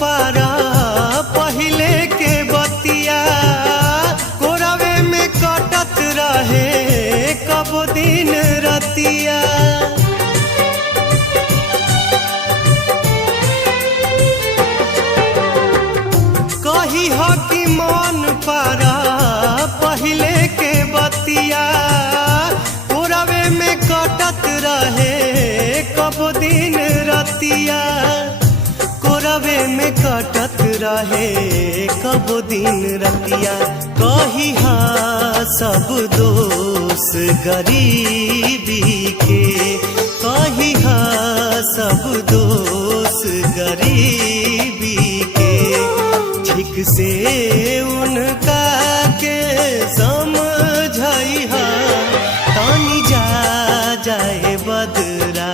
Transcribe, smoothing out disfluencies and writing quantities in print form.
पारा पहिले के बतिया कोरावे में कटत रहे कब दिन रतिया। कही हो कि मन पारा पहिले के बतिया कोरावे में कटत रहे कब दिन रतिया। कोरावे में कटत रहे कब दिन रतिया। कही सब दोष गरीबी के कही सब दोष गरीबी के। ठीक से उनका के